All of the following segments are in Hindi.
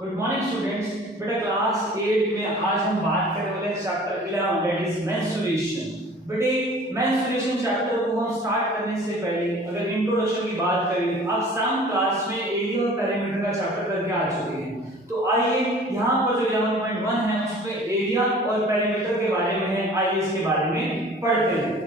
Good morning students. बेटा क्लास 8 में आज हम बात करने वाले चैप्टर 11 दैट इज मेंस्ट्रुएशन। बेटे मेंस्ट्रुएशन चैप्टर को हम स्टार्ट करने से पहले अगर इंट्रोडक्शन की बात करें, आप सम क्लास में एरिया और पेरीमीटर का चैप्टर करके आ चुके हैं। तो आइए यहाँ पर जो 11.1 है उसमें एरिया और पेरीमीटर के बारे में है, आइए इसके बारे में पढ़ते हैं।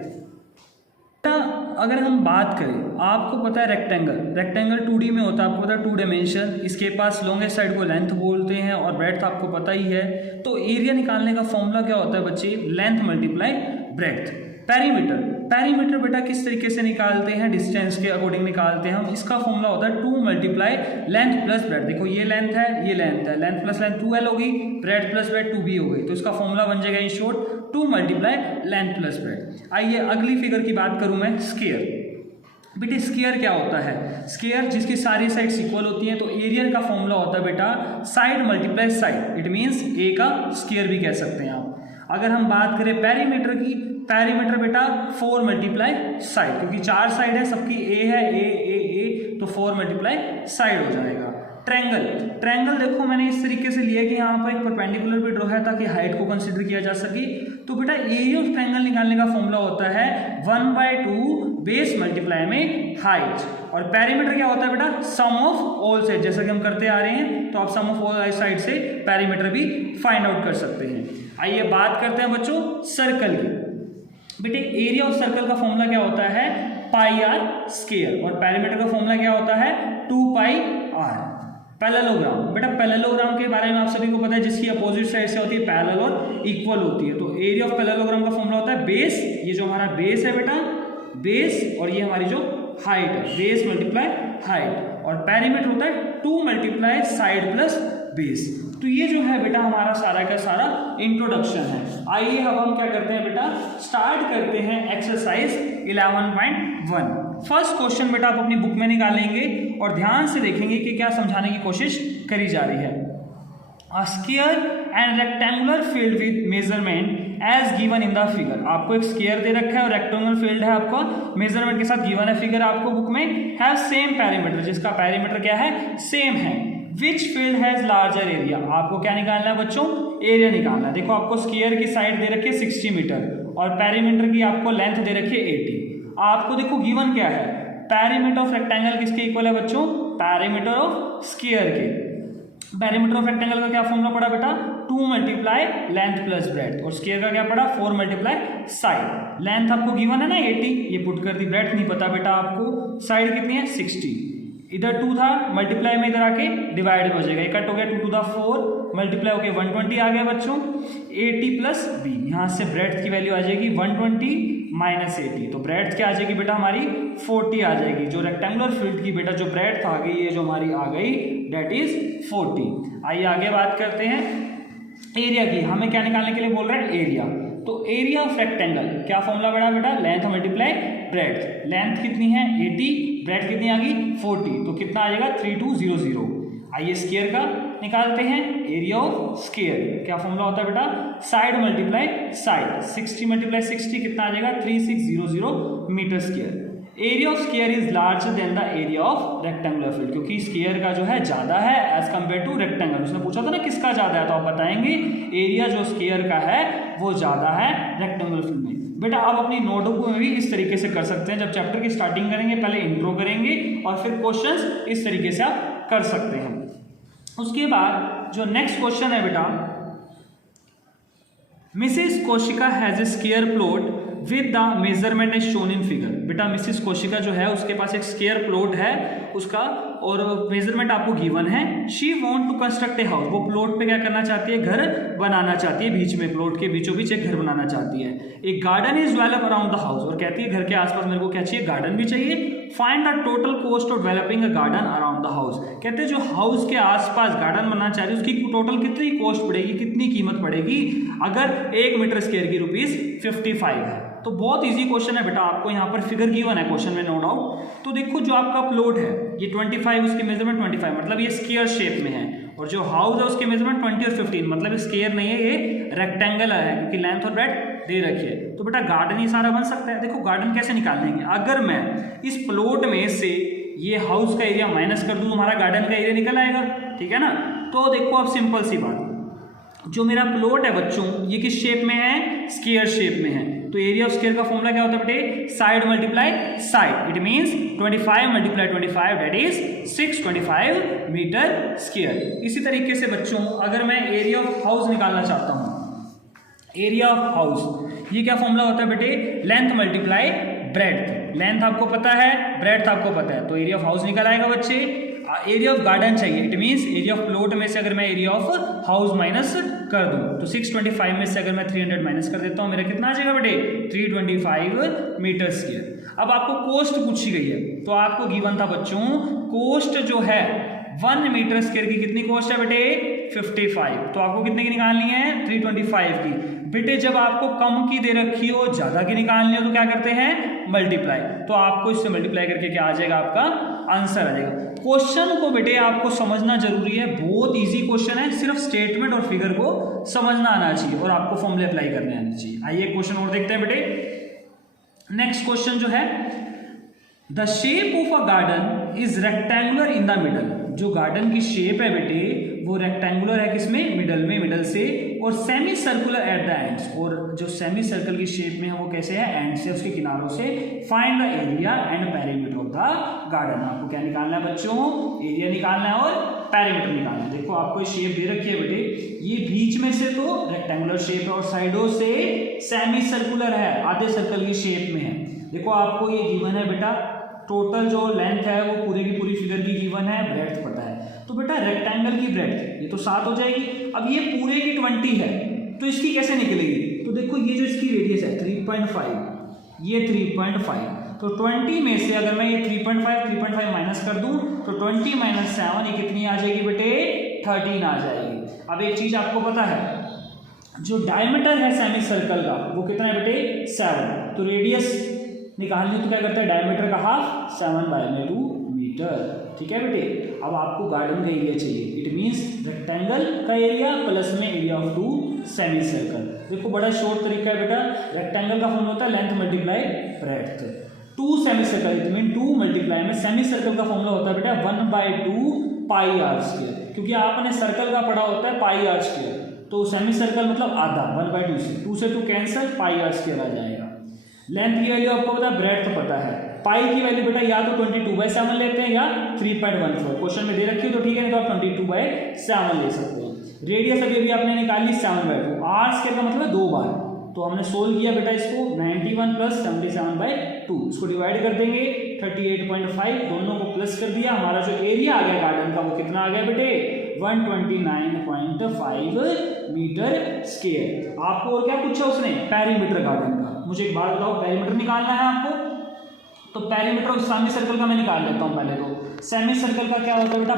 अगर हम बात करें, आपको पता है रेक्टेंगल 2D में होता है, आपको पता है 2 डायमेंशन, इसके पास लॉन्गेस्ट साइड को लेंथ बोलते हैं और ब्रेड्थ आपको पता ही है। तो एरिया निकालने का फॉर्मूला क्या होता है बच्चे? Length multiply breadth. पेरीमीटर बेटा किस तरीके से निकालते हैं? डिस्टेंस के अकॉर्डिंग निकालते हैं हम। इसका फॉर्मूला होता है 2 मल्टीप्लाई लेंथ प्लस ब्रेड्थ। देखो ये लेंथ है, ये लेंथ है, लेंथ प्लस लेंथ 2L होगी, ब्रेड्थ प्लस ब्रेड्थ 2B हो गई। तो इसका फॉर्मूला बन जाएगा in short 2 multiply length plus breadth. आइए अगली फिगर की बात करूं मैं, स्क्वायर। बेटे स्क्वायर क्या होता है? स्क्वायर जिसकी सारी साइड्स इक्वल होती हैं। तो एरिया का फॉर्मूला होता है बेटा side multiply side, it means a का स्क्वायर भी कह सकते हैं आप। अगर हम बात करें पेरीमीटर की, पेरीमीटर बेटा 4 मल्टीप्लाई साइड, क्योंकि 4 साइड है, सबकी ए है, ए तो 4 मल्टीप्लाई साइड हो जाएगा। ट्रायंगल देखो मैंने इस तरीके से लिया कि यहाँ पर एक परपेंडिकुलर भी ड्रॉ है ताकि हाइट को कंसीडर किया जा सके। तो बेटा एरिया ऑफ ट्रायंगल निकालने का फॉर्मूला होता है 1/2 बेस मल्टीप्लाई में हाइट। और पेरीमीटर क्या होता है बेटा? सम ऑफ ऑल साइड, जैसा कि हम करते आ रहे हैं। तो आप सम ऑफ ऑल साइड से पेरीमीटर भी फाइंड आउट कर सकते हैं। आइए बात करते हैं बच्चों सर्कल की। बेटे एरिया ऑफ सर्कल का फॉर्मूला क्या होता है? पाई आर स्क्वायर। और पेरीमीटर का फॉर्मूला क्या होता है? 2 पाई आर। पैरेललोग्राम, बेटा पैरेललोग्राम के बारे में आप सभी को पता है, जिसकी अपोजिट साइड से होती है पैरेलल और इक्वल होती है। तो एरिया ऑफ पैरेललोग्राम का फॉर्मूला होता है बेस, ये जो हमारा बेस है बेटा, बेस, और ये हमारी जो हाइट है, बेस मल्टीप्लाई हाइट। और पेरीमीटर होता है 2 मल्टीप्लाई साइड प्लस बेस। तो ये जो है बेटा हमारा सारा का सारा इंट्रोडक्शन है। आइए अब हम क्या करते हैं बेटा, स्टार्ट करते हैं एक्सरसाइज 11.1। फर्स्ट क्वेश्चन बेटा आप अपनी बुक में निकालेंगे और ध्यान से देखेंगे कि क्या समझाने की कोशिश करी जा रही है। A square and rectangular field with measurement as given in the figure। आपको एक स्क्वायर दे रखा है और रेक्टेंगुलर फील्ड है आपका, मेजरमेंट के साथ गिवन है फिगर आपको बुक में। हैव सेम पेरीमीटर, जिसका पेरीमीटर क्या है? सेम है। Which field has larger area, आपको क्या निकालना है बच्चों? एरिया निकालना है। देखो आपको स्क्वायर की साइड दे रखी है 60 मीटर और पेरीमीटर की आपको लेंथ दे रखी है 80। आपको देखो गिवन क्या है? पेरीमीटर ऑफ रेक्टेंगल किसके इक्वल है बच्चों? पेरीमीटर ऑफ स्क्वायर के। पेरीमीटर ऑफ रेक्टेंगल का क्या फॉर्मूला पड़ा बेटा? 2 मल्टीप्लाई लेंथ प्लस ब्रेड्थ। और स्क्वायर का क्या पड़ा? 4 मल्टीप्लाई साइड। लेंथ आपको गिवन है ना 80, ये पुट कर दी। ब्रेड्थ नहीं पता बेटा आपको। साइड कितनी है? 60। इधर 2 था, मल्टीप्लाई में इधर आके डिवाइड हो जाएगा, इकट्ठ हो गया 2 to the 4 मल्टीप्लाई होके 120 आ गया बच्चों। 80 प्लस बी, यहाँ से ब्रेड्थ की वैल्यू आ जाएगी 120 माइनस 80। तो ब्रेड्थ क्या आ जाएगी बेटा हमारी? 40 आ जाएगी। जो रेक्टेंगुलर फील्ड की बेटा जो ब्रेड्थ आ गई, ये जो हमारी आ गई डेट इज 40। आइए आगे बात करते हैं एरिया की। हमें क्या निकालने के लिए बोल रहे हैं? एरिया। तो एरिया ऑफ रेक्टेंगल क्या फॉर्मूला बड़ा बेटा? Length multiply breadth. लेंथ कितनी है? 80, ब्रेड्थ कितनी आ गई? 40। तो कितना आ जाएगा? 3200। आइए स्क्वायर का निकालते हैं। एरिया ऑफ स्क्वायर क्या फॉर्मूला होता है बेटा? Side multiply side. 60 मल्टीप्लाई 60 कितना आ जाएगा? 3600 metre square. Area of square is larger than the area of rectangular field, क्योंकि स्क्वायर का जो है ज्यादा है एज कंपेयर टू रेक्टेंगल। उसने पूछा था ना किसका ज्यादा है, तो आप बताएंगे एरिया जो स्क्वायर का है वो ज्यादा है रेक्टेंगुलर फील्ड में। बेटा आप अपनी नोटबुक में भी इस तरीके से कर सकते हैं। जब चैप्टर की स्टार्टिंग करेंगे पहले इंट्रो करेंगे और फिर क्वेश्चंस इस तरीके से आप कर सकते हैं। उसके बाद जो नेक्स्ट क्वेश्चन है बेटा, मिसेस कोशिका has a square plot with the measurement is shown in figure. बेटा मिसेस कोशिका जो है उसके पास एक स्क्वायर प्लॉट है उसका और मेजरमेंट आपको गिवन है। She want to construct a house, वो प्लॉट पे क्या करना चाहती है? घर बनाना चाहती है। बीच में प्लॉट के बीचों बीच एक घर बनाना चाहती है। एक garden is develop around the house, और कहती है घर के आसपास मेरे को क्या चाहिए? गार्डन भी चाहिए। Find the total cost of developing a garden around the house. कहते हैं जो हाउस के आसपास गार्डन बनाना चाह रही है उसकी टोटल कितनी कॉस्ट पड़ेगी, कितनी कीमत पड़ेगी अगर 1 मीटर स्क्वायर की ₹55 है। तो बहुत इजी क्वेश्चन है बेटा, आपको यहाँ पर फिगर गिवन है क्वेश्चन में नो डाउट। तो देखो जो आपका प्लॉट है ये 25, उसकी मेजरमेंट 25, मतलब ये स्क्वायर शेप में है। और जो हाउस है उसके मेजरमेंट 20 और 15, मतलब स्क्वायर नहीं है, ये रेक्टेंगल है क्योंकि लेंथ और ब्रेड्थ दे रखी है। तो बेटा गार्डन ही सारा बन सकता है। देखो गार्डन कैसे निकालेंगे? अगर मैं इस प्लॉट में से ये हाउस का एरिया माइनस कर दूं तो हमारा गार्डन का एरिया निकल आएगा, ठीक है ना। तो देखो अब सिंपल सी बात, जो मेरा प्लॉट है बच्चों ये किस शेप में है, स्क्वायर शेप में है, तो एरिया ऑफ स्क्वायर का फॉर्मूला क्या होता है बेटे, side multiply side, it means 25 multiply 25 that is 625 metre square. इसी तरीके से बच्चों अगर मैं एरिया ऑफ हाउस निकालना चाहता हूँ, एरिया ऑफ हाउस ये क्या फॉर्मूला होता है बेटे, लेंथ मल्टीप्लाई ब्रेड्थ, लेंथ आपको पता है, ब्रेड्थ आपको पता है, तो एरिया ऑफ हाउस निकल आएगा बच्चे। एरिया ऑफ गार्डन चाहिए, it means area of plot में से अगर मैं एरिया ऑफ हाउस माइनस कर दूं तो 625 में से अगर मैं 300 माइनस कर देता हूं मेरा कितना आ जाएगा बेटे, 325 मीटर स्क्वायर। अब आपको कोस्ट पूछी गई है, तो आपको गिवन था बच्चों कोस्ट जो है 1 मीटर स्क्वायर की कितनी कोस्ट है बेटे, 55, तो आपको कितने की निकालनी है, 325 की। बेटे जब आपको कम की दे रखी हो, ज्यादा की निकालनी हो तो क्या करते हैं, मल्टीप्लाई, तो आपको इससे मल्टीप्लाई करके क्या आ जाएगा, आपका आंसर आ जाएगा। क्वेश्चन को बेटे आपको समझना जरूरी है, बहुत इजी क्वेश्चन है, सिर्फ स्टेटमेंट और फिगर को समझना आना चाहिए और आपको फॉर्मूले अप्लाई करने आने चाहिए। आइए क्वेश्चन और देखते हैं बेटे। नेक्स्ट क्वेश्चन जो है, the shape of a garden is rectangular in the middle, जो गार्डन की शेप है बेटे वो रेक्टेंगुलर है, किसमें, मिडल में, मिडल से, और semi circular at the ends, और जो सेमी सर्कल की शेप में है वो कैसे है, एंड से, उसके किनारों से। Find the area and perimeter of the garden, आपको क्या निकालना है बच्चों, एरिया निकालना है और पेरीमीटर निकालना है। देखो आपको ये शेप दे रखी है बेटे, ये बीच में से तो रेक्टेंगुलर शेप है और साइडों से सेमी सर्कुलर है, आधे सर्कल की शेप में है। देखो आपको ये गिवन है बेटा, टोटल जो लेंथ है वो पूरे की पूरी फिगर की गिवन है, ब्रेड्थ पता है, तो बेटा रेक्टेंगल की ब्रेड्थ ये तो 7 हो जाएगी। अब ये पूरे की 20 है तो इसकी कैसे निकलेगी, तो देखो ये जो इसकी रेडियस है 3.5, ये 3.5, तो 20 में से अगर मैं ये 3.5 माइनस कर दूं तो 20 माइनस 7 ये कितनी आ जाएगी बेटे, 13 आ जाएगी। अब एक चीज आपको पता है, जो डायमीटर है सेमी सर्कल का वो कितना है बेटे, 7, तो रेडियस निकालनी तो क्या करता है, डायमीटर का हाफ 7/2 मीटर, ठीक है बेटे। अब आपको गार्डन का एरिया चाहिए, इट मींस रेक्टेंगल का एरिया प्लस में एरिया ऑफ 2 सेमी सर्कल। देखो बड़ा शॉर्ट तरीका है बेटा, रेक्टेंगल का फॉर्मूला होता है length multiply breadth, 2 semi circle it mean 2 multiply में सेमी सर्कल का फॉर्मूला होता है बेटा 1/2 पाई आर स्क्वायर, क्योंकि आपने सर्कल का पढ़ा होता है पाई आर स्क्वायर, तो सेमी सर्कल मतलब आधा, 1/2 से 2 से 2 कैंसिल, पाई आर स्क्वायर आ जाएगा। लेंथ की वैल्यू आपको पता है, ब्रेड्थ पता है, पाई की वैल्यू बेटा या तो 22/7 लेते हैं या 3.14, क्वेश्चन में दे रखी हो तो ठीक है, नहीं तो आप 22/7 ले सकते हैं। रेडियस अभी आपने निकाली 7/2, आर स्क्वायर का मतलब 2 बार, तो हमने सोल्व किया बेटा इसको 91 + 77/2, इसको डिवाइड कर देंगे 38.5, दोनों को प्लस कर दिया, हमारा जो एरिया आ गया गार्डन का वो कितना आ गया बेटे, 129.5 मीटर स्क्वायर। आपको और क्या पूछा उसने, पेरीमीटर गार्डन का। मुझे एक बात बताओ, पेरीमीटर निकालना है आपको, तो पेरीमीटर ऑफ सेमी सर्कल का मैं निकाल लेता हूं पहले। तो सेमी सर्कल का क्या होता है बेटा,